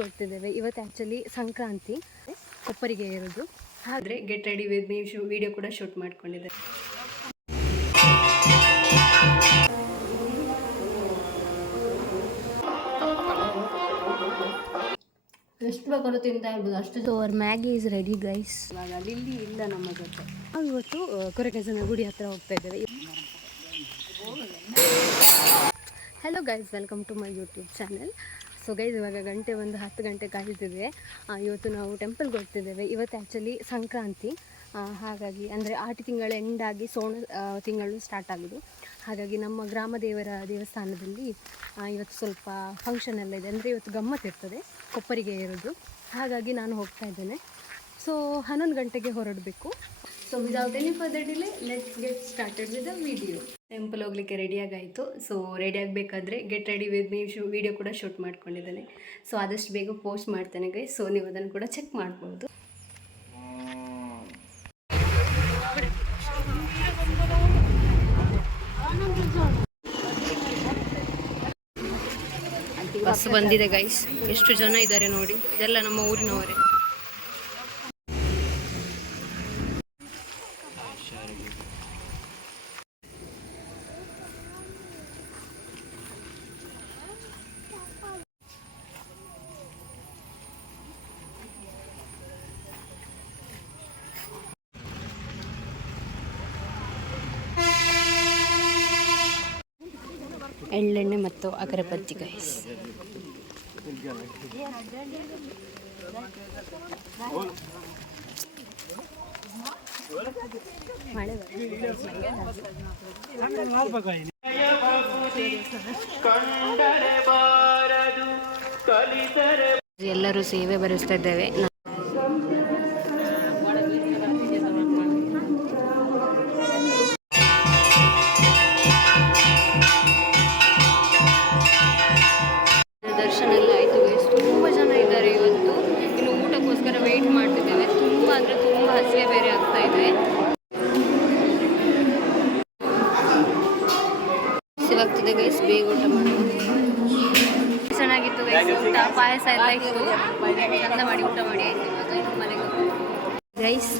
ಟೆಂಪಲ್ಗೆ ಹೋಗ್ತಿದ್ದೇವೆ. ಇವತ್ತು ಆ್ಯಕ್ಚುಲಿ ಸಂಕ್ರಾಂತಿ, ಕೊಪ್ಪರಿಗೆ ಇರೋದು. ಆದರೆ get ready with me video ಕೂಡ ಶೂಟ್ ಮಾಡ್ಕೊಂಡಿದ್ದೆ. ಎಷ್ಟು ಬೇಕಾದ್ರೂ ತಿಂತಾ ಇರ್ಬೋದು ಅಷ್ಟು. Our Maggi is ready guys. ಇವಾಗ ಲಿಲ್ಲಿ ಇಲ್ಲ ನಮ್ಮ ಜೊತೆ. ನಾವು ಇವತ್ತು ಕೊರಗಜ್ಜನ ಗುಡಿ ಹತ್ರ ಹೋಗ್ತಾ ಇದ್ದೇವೆ. Hello guys, welcome to my YouTube channel. So guys, ಇವಾಗ ಗಂಟೆ ಒಂದು 10 ಗಂಟೆ ಕಾಯ್ತಿದೆ. ಇವತ್ತು ನಾವು ಟೆಂಪಲ್ಗೆ ಹೋಗ್ತಿದ್ದೇವೆ. ಇವತ್ತು ಆ್ಯಕ್ಚುಲಿ ಸಂಕ್ರಾಂತಿ, ಹಾಗಾಗಿ ಅಂದರೆ ಆಟಿ ತಿಂಗಳ ಎಂಡಾಗಿ ಸೋಣ ತಿಂಗಳು ಸ್ಟಾರ್ಟ್ ಆಗೋದು. ಹಾಗಾಗಿ ನಮ್ಮ ಗ್ರಾಮ ದೇವರ ದೇವಸ್ಥಾನದಲ್ಲಿ ಇವತ್ತು ಸ್ವಲ್ಪ ಫಂಕ್ಷನ್ ಎಲ್ಲ ಇದೆ. ಅಂದರೆ ಇವತ್ತು ಗಮ್ಮತ್ತು ಇರ್ತದೆ, ಕೊಪ್ಪರಿಗೆ ಇರೋದು. ಹಾಗಾಗಿ ನಾನು ಹೋಗ್ತಾ ಇದ್ದೇನೆ. ಸೊ 11 ಗಂಟೆಗೆ ಹೊರಡಬೇಕು. So without any further delay let's get started with the video. Temple ಹೋಗ್ಲಿಕ್ಕೆ ರೆಡಿಯಾಗಾಯಿತು. ಸೊ ರೆಡಿ ಆಗಬೇಕಾದ್ರೆ get ready with me video ಕೂಡ ಶೂಟ್ ಮಾಡ್ಕೊಂಡಿದ್ದೇನೆ. ಸೊ ಆದಷ್ಟು ಬೇಗ ಪೋಸ್ಟ್ ಮಾಡ್ತೇನೆ ಗೈಸ್. ಸೊ ನೀವು ಅದನ್ನು ಕೂಡ ಚೆಕ್ ಮಾಡ್ಬೋದು. ಬಸ್ ಬಂದಿದೆ ಗೈಸ್. ಎಷ್ಟು ಜನ ಇದ್ದಾರೆ ನೋಡಿ. ಇದೆಲ್ಲ ನಮ್ಮ ಊರಿನವರೇ. ಎಳ್ಳೆಣ್ಣೆ ಮತ್ತು ಅಗರಬತ್ತಿ ಗೈಸ್. ಮಳೆ ಎಲ್ಲರೂ ಸೇವೆ ಬರೆಸ್ತಾ ಇದ್ದೇವೆ. ದರ್ಶನ ಎಲ್ಲ ಆಯಿತು ಗೈಸ್. ತುಂಬ ಜನ ಇದ್ದಾರೆ ಇವತ್ತು. ಇನ್ನು ಊಟಕ್ಕೋಸ್ಕರ ವೆಯ್ಟ್ ಮಾಡ್ತಿದ್ದೇವೆ. ತುಂಬ ಅಂದರೆ ತುಂಬ ಹಸಿವೆ ಬೇರೆ ಆಗ್ತಾ ಇದೆ. ಹಸಿವಾಗ್ತಿದೆ ಗೈಸ್, ಬೇಗ ಊಟ ಮಾಡೋದು. ಚೆನ್ನಾಗಿತ್ತು ಗೈಸ್ ಊಟ. ಪಾಯಸ ಎಲ್ಲ ಇತ್ತು. ಚಂದ ಮಾಡಿ ಊಟ ಮಾಡಿ ಆಯ್ತು. ಇವಾಗ ಮನೆಗೆ ಗೈಸ್.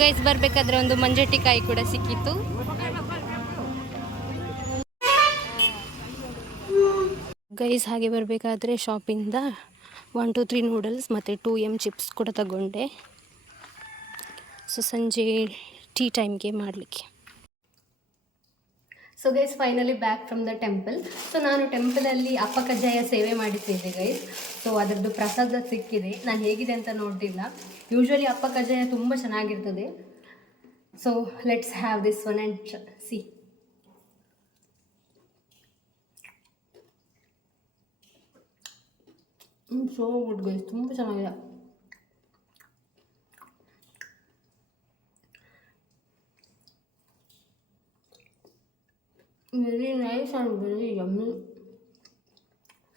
ಗೈಸ್, ಬರಬೇಕಾದ್ರೆ ಒಂದು ಮಂಜಟ್ಟಿ ಕಾಯಿ ಕೂಡ ಸಿಕ್ಕಿತ್ತು. ಗೈಸ್, ಹಾಗೆ ಬರಬೇಕಾದ್ರೆ ಶಾಪಿಂದ 1 2 3 ನೂಡಲ್ಸ್ ಮತ್ತು 2M ಚಿಪ್ಸ್ ಕೂಡ ತಗೊಂಡೆ. ಸೊ ಸಂಜೆ ಟೀ ಟೈಮ್ಗೆ ಮಾಡಲಿಕ್ಕೆ. So guys, finally back from the temple. So ನಾನು ಟೆಂಪಲಲ್ಲಿ ಅಪ್ಪ ಕಜ್ಜಾಯ ಸೇವೆ ಮಾಡಿದ್ದೇನೆ ಗೈಸ್. ಸೊ ಅದರದ್ದು ಪ್ರಸಾದ ಸಿಕ್ಕಿದೆ. ನಾನು ಹೇಗಿದೆ ಅಂತ ನೋಡಿಲ್ಲ. ಯೂಶ್ವಲಿ ಅಪ್ಪ ಕಜ್ಜಾಯ ತುಂಬ ಚೆನ್ನಾಗಿರ್ತದೆ. So let's have this one and C. So good guys, ತುಂಬ ಚೆನ್ನಾಗಿದೆ. Very nice and very yummy.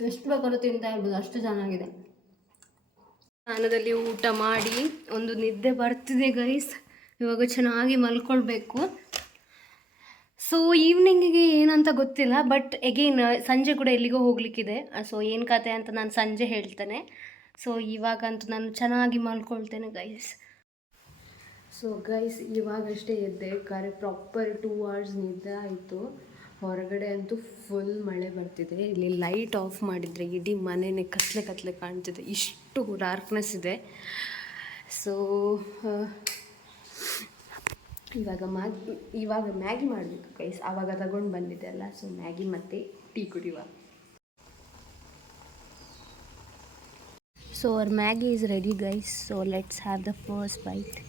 ಎಷ್ಟು ಬೇಕಾದ್ರೂ ತಿಂತಾ ಇರ್ಬೋದು ಅಷ್ಟು ಚೆನ್ನಾಗಿದೆ. ಸ್ನಾನದಲ್ಲಿ ಊಟ ಮಾಡಿ ಒಂದು ನಿದ್ದೆ ಬರ್ತಿದೆ ಗೈಸ್. ಇವಾಗ ಚೆನ್ನಾಗಿ ಮಲ್ಕೊಳ್ಬೇಕು. ಸೊ ಈವ್ನಿಂಗಿಗೆ ಏನಂತ ಗೊತ್ತಿಲ್ಲ, ಬಟ್ ಎಗೇನ್ ಸಂಜೆ ಕೂಡ ಎಲ್ಲಿಗೋ ಹೋಗ್ಲಿಕ್ಕಿದೆ. ಸೊ ಏನು ಕತೆ ಅಂತ ನಾನು ಸಂಜೆ ಹೇಳ್ತೇನೆ. ಸೊ ಇವಾಗಂತೂ ನಾನು ಚೆನ್ನಾಗಿ ಮಲ್ಕೊಳ್ತೇನೆ ಗೈಸ್. ಸೊ ಗೈಸ್, ಇವಾಗಷ್ಟೇ ಎದ್ದೆ. ಪ್ರಾಪರ್ 2 hours ನಿದ್ದೆ ಆಯಿತು. ಹೊರಗಡೆ ಅಂತೂ ಫುಲ್ ಮಳೆ ಬರ್ತಿದೆ. ಇಲ್ಲಿ ಲೈಟ್ ಆಫ್ ಮಾಡಿದರೆ ಇಡೀ ಮನೆಯೇ ಕತ್ಲೆ ಕತ್ಲೆ ಕಾಣ್ತಿದೆ. ಇಷ್ಟು ಡಾರ್ಕ್ನೆಸ್ ಇದೆ. ಸೊ ಇವಾಗ ಮ್ಯಾಗಿ ಮಾಡಬೇಕು ಗೈಸ್. ಆವಾಗ ತಗೊಂಡು ಬಂದಿದ್ದೆ ಅಲ್ಲ, ಸೊ ಮ್ಯಾಗಿ ಮತ್ತು ಟೀ ಕುಡಿಯುವ. So our Maggi is ready guys. So let's have the first bite.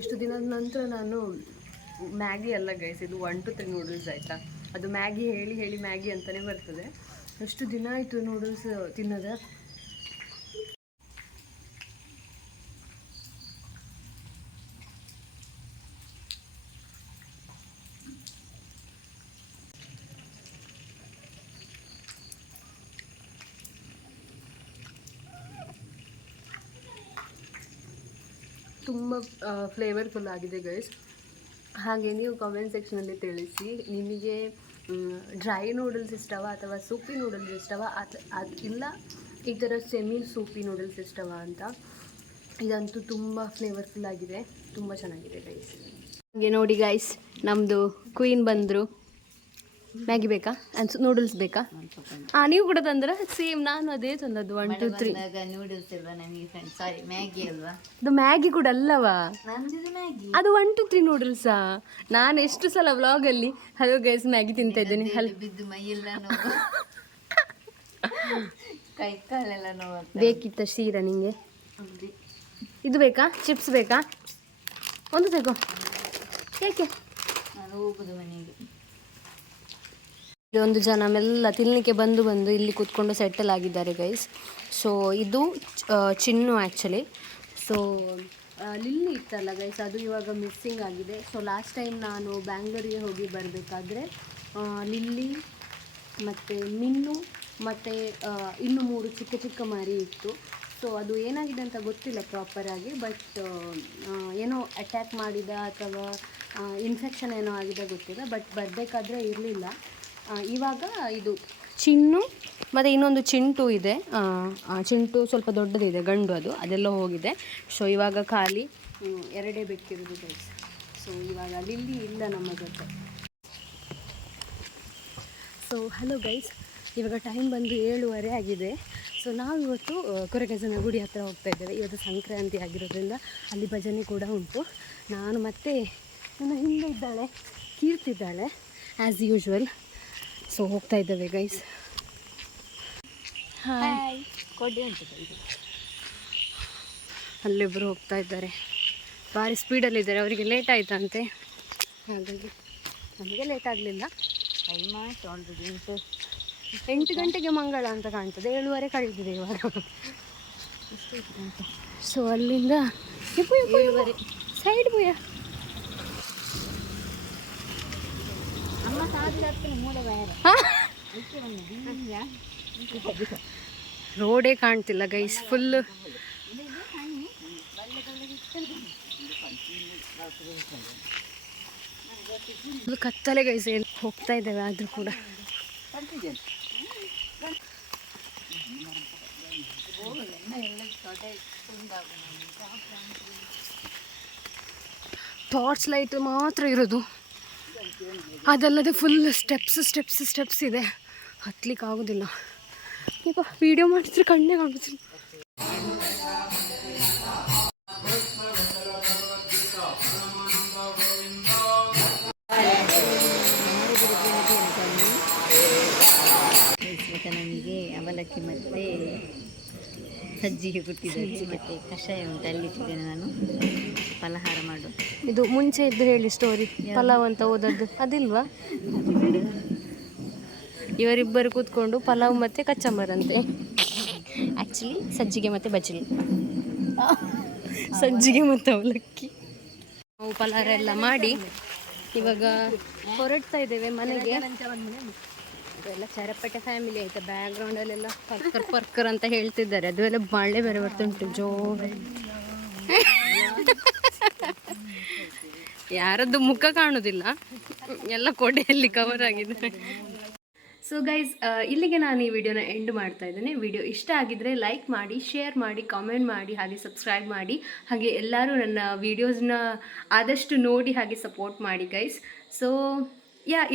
ಇಷ್ಟು ದಿನದ ನಂತರ ನಾನು ಮ್ಯಾಗಿ ಅಲ್ಲ ಗೈಸ್, ಇದು 1 to 3 ನೂಡಲ್ಸ್ ಆಯಿತಾ. ಅದು ಮ್ಯಾಗಿ ಹೇಳಿ ಹೇಳಿ ಮ್ಯಾಗಿ ಅಂತಲೇ ಬರ್ತದೆ. ಎಷ್ಟು ದಿನ ಆಯಿತು ನೂಡಲ್ಸ್ ತಿನ್ನೋದು. ತುಂಬ ಫ್ಲೇವರ್ಫುಲ್ ಆಗಿದೆ ಗೈಸ್. ಹಾಗೆ ನೀವು ಕಾಮೆಂಟ್ ಸೆಕ್ಷನಲ್ಲಿ ತಿಳಿಸಿ, ನಿಮಗೆ ಡ್ರೈ ನೂಡಲ್ಸ್ ಇಷ್ಟವ ಅಥವಾ ಸೂಪಿ ನೂಡಲ್ಸ್ ಇಷ್ಟವ ಇಲ್ಲ ಈ ಥರ ಸೆಮಿ ಸೂಪಿ ನೂಡಲ್ಸ್ ಇಷ್ಟವ ಅಂತ. ಇದಂತೂ ತುಂಬ ಫ್ಲೇವರ್ಫುಲ್ ಆಗಿದೆ, ತುಂಬ ಚೆನ್ನಾಗಿದೆ ಗೈಸ್. ಹಾಗೆ ನೋಡಿ ಗೈಸ್, ನಮ್ಮದು ಕ್ವೀನ್ ಬಂದರು. ಮ್ಯಾಗಿ ಬೇಕಾ ನೂಡಲ್ಸ್ ಬೇಕಾ? ನೀವು ಕೂಡ ತಂದ್ರೆ ಸೇಮ್ ನಾನು ಅದೇ ತಂದದ್ದು 1 to 3 ನೂಡಲ್ಸ್ ಅಲ್ವಾ ನಮಗೆ ಫ್ರೆಂಡ್ಸ್, ಸಾರಿ ಮ್ಯಾಗಿ ಅಲ್ವಾ. ಅದು ಮ್ಯಾಗಿ ಕೂಡ ಅಲ್ಲವಾ, ಮ್ಯಾಗಿ ಅದು 1 to 3 ನೂಡಲ್ಸಾ. ನಾನು ಎಷ್ಟು ಸಲ ವ್ಲಾಗಲ್ಲಿ ಹಲೋ ಗೈಸ್ ಮ್ಯಾಗಿ ತಿಂತಾ ಇದ್ದೇನೆ, ಬಿದ್ದು ಮೈಯೆಲ್ಲ ನೋವು, ಕೈ ಕಾಲೆಲ್ಲ ನೋವು. ಬೇಕಿತ್ತ ಶೀರಾ ನಿಂಗೆ? ಇದು ಬೇಕಾ? ಚಿಪ್ಸ್ ಬೇಕಾ? ಒಂದು ತಗೋ. ಯಾಕೆ ನಾನು ಹೋಗುದು ಮನೆಗೆ. ಒಂದು ಜನ ಮೆಲ್ಲ ತಿನ್ನಲಿಕ್ಕೆ ಬಂದು ಇಲ್ಲಿ ಕೂತ್ಕೊಂಡು ಸೆಟಲ್ ಆಗಿದ್ದಾರೆ ಗೈಸ್. ಸೊ ಇದು ಚಿನ್ನು ಆ್ಯಕ್ಚುಲಿ. ಸೊ ಲಿಲ್ಲಿ ಇತ್ತಲ್ಲ ಗೈಸ್, ಅದು ಇವಾಗ ಮಿಸ್ಸಿಂಗ್ ಆಗಿದೆ. ಸೊ ಲಾಸ್ಟ್ ಟೈಮ್ ನಾನು ಬ್ಯಾಂಗ್ಳೂರಿಗೆ ಹೋಗಿ ಬರಬೇಕಾದ್ರೆ ಲಿಲ್ಲಿ ಮತ್ತು ಮಿನ್ನು ಮತ್ತು ಇನ್ನೂ 3 ಚಿಕ್ಕ ಚಿಕ್ಕ ಮರಿ ಇತ್ತು. ಸೊ ಅದು ಏನಾಗಿದೆ ಅಂತ ಗೊತ್ತಿಲ್ಲ ಪ್ರಾಪರಾಗಿ, ಬಟ್ ಏನೋ ಅಟ್ಯಾಕ್ ಮಾಡಿದ ಅಥವಾ ಇನ್ಫೆಕ್ಷನ್ ಏನೋ ಆಗಿದೆ ಗೊತ್ತಿಲ್ಲ, ಬಟ್ ಬರಬೇಕಾದ್ರೆ ಇರಲಿಲ್ಲ. ಇವಾಗ ಇದು ಚಿನ್ನು ಮತ್ತು ಇನ್ನೊಂದು ಚಿಂಟು ಇದೆ. ಚಿಂಟು ಸ್ವಲ್ಪ ದೊಡ್ಡದಿದೆ, ಗಂಡು, ಅದೆಲ್ಲ ಹೋಗಿದೆ. ಸೊ ಇವಾಗ ಖಾಲಿ 2 ಬೇಕಿರೋದು ಗೈಸ್. ಸೊ ಇವಾಗ ಲಿಲ್ಲಿ ಇಲ್ಲ ನಮ್ಮ ಜೊತೆ. ಸೊ ಹಲೋ ಗೈಸ್, ಇವಾಗ ಟೈಮ್ ಬಂದು 7:30 ಆಗಿದೆ. ಸೊ ನಾವು ಇವತ್ತು ಕೊರಗಜ್ಜನ ಗುಡಿ ಹತ್ರ ಹೋಗ್ತಾ ಇದ್ದೇವೆ. ಇವತ್ತು ಸಂಕ್ರಾಂತಿ ಆಗಿರೋದ್ರಿಂದ ಅಲ್ಲಿ ಭಜನೆ ಕೂಡ ಉಂಟು. ನಾನು ಮತ್ತೆ ನನ್ನ ಹಿಂದೆ ಇದ್ದಾಳೆ ಕೀರ್ತಿದ್ದಾಳೆ ಆ್ಯಸ್ ಯೂಶ್ವಲ್. ಸೊ ಹೋಗ್ತಾ ಇದ್ದೇವೆ ಗೈಸ್. ಹಾಯ್. ಕೊಡ್ಡೆ ಉಂಟು ಅಲ್ಲಿಬ್ಬರು ಹೋಗ್ತಾ ಇದ್ದಾರೆ, ಭಾರಿ ಸ್ಪೀಡಲ್ಲಿದ್ದಾರೆ. ಅವರಿಗೆ ಲೇಟ್ ಆಯ್ತಂತೆ, ಹಾಗಾಗಿ ನಮಗೆ ಲೇಟ್ ಆಗಲಿಲ್ಲ. ಟೈಮ್ ಆಯ್ತು 8 ಗಂಟೆಗೆ ಮಂಗಳ ಅಂತ ಕಾಣ್ತದೆ, 7:30 ಕಳೆದಿದೆ ಇವಾಗ. ಸೊ ಅಲ್ಲಿಂದ 7:30 ಸೈಡ್ ಬುಯ್ಯ ರೋಡೇ ಕಾಣ್ತಿಲ್ಲ ಗೈಸ್, ಫುಲ್ ಕತ್ತಲೆ ಗೈಸ್. ಏನು ಹೋಗ್ತಾ ಇದ್ದೇವೆ ಆದರೂ ಕೂಡ ಟಾರ್ಚ್ ಲೈಟ್ ಮಾತ್ರ ಇರೋದು, ಅದಲ್ಲದೆ ಫುಲ್ ಸ್ಟೆಪ್ಸ್ ಇದೆ, ಹತ್ಲಿಕ್ಕೆ ಆಗೋದಿಲ್ಲ. ಈಗ ವಿಡಿಯೋ ಮಾಡಿದ್ರೆ ಕಣ್ಣೇ ಕಾಣಿಸ್ತಿಲ್ಲ. ನಮಗೆ ಅವಲಕ್ಕಿ ಮತ್ತು ಸಜ್ಜಿಗೆ ಕೊಟ್ಟಿದ್ದೆ ಮತ್ತು ಕಷಾಯ ಉಂಟು, ಅಲ್ಲಿಟ್ಟಿದ್ದೇನೆ ನಾನು ಫಲಹಾರ ಮಾಡು. ಇದು ಮುಂಚೆ ಇದ್ದು ಹೇಳಿ ಸ್ಟೋರಿ, ಪಲಾವ್ ಅಂತ ಓದದ್ದು ಅದಿಲ್ವಾ? ಇವರಿಬ್ಬರು ಕೂತ್ಕೊಂಡು ಪಲಾವ್ ಮತ್ತು ಕಚ್ಚಂಬರಂತೆ. ಆ್ಯಕ್ಚುಲಿ ಸಜ್ಜಿಗೆ ಮತ್ತು ಬಜ್ಜಿ, ಸಜ್ಜಿಗೆ ಮತ್ತು ಅವಲಕ್ಕಿ. ನಾವು ಪಲಾರ ಎಲ್ಲ ಮಾಡಿ ಇವಾಗ ಹೊರಡ್ತಾ ಇದ್ದೇವೆ ಮನೆಗೆ. ಅದೆಲ್ಲ ಚರಪಟೆ ಫ್ಯಾಮಿಲಿ ಆಯಿತಾ, ಬ್ಯಾಕ್ಗ್ರೌಂಡಲ್ಲೆಲ್ಲ ಪರ್ಕರ್ ಅಂತ ಹೇಳ್ತಿದ್ದಾರೆ. ಅದು ಎಲ್ಲ ಮಳೆ ಬೇರೆ ಬರ್ತುಂಟು ಜೋರು. ಯಾರದ್ದು ಮುಖ ಕಾಣುವುದಿಲ್ಲ, ಎಲ್ಲ ಕೋಟೆಯಲ್ಲಿ ಕವರ್ ಆಗಿದೆ. ಸೊ ಗೈಸ್, ಇಲ್ಲಿಗೆ ನಾನು ಈ ವಿಡಿಯೋನ ಎಂಡ್ ಮಾಡ್ತಾ ಇದ್ದೇನೆ. ವಿಡಿಯೋ ಇಷ್ಟ ಆಗಿದ್ರೆ ಲೈಕ್ ಮಾಡಿ, ಶೇರ್ ಮಾಡಿ, ಕಾಮೆಂಟ್ ಮಾಡಿ, ಹಾಗೆ ಸಬ್ಸ್ಕ್ರೈಬ್ ಮಾಡಿ. ಹಾಗೆ ಎಲ್ಲರೂ ನನ್ನ ವೀಡಿಯೋಸ್ನ ಆದಷ್ಟು ನೋಡಿ ಹಾಗೆ ಸಪೋರ್ಟ್ ಮಾಡಿ ಗೈಸ್. ಸೊ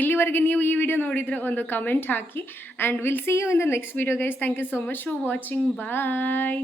ಇಲ್ಲಿವರೆಗೆ ನೀವು ಈ ವಿಡಿಯೋ ನೋಡಿದರೆ ಒಂದು ಕಮೆಂಟ್ ಹಾಕಿ. And will see you in the next video guys. Thank you so much for watching. Bye.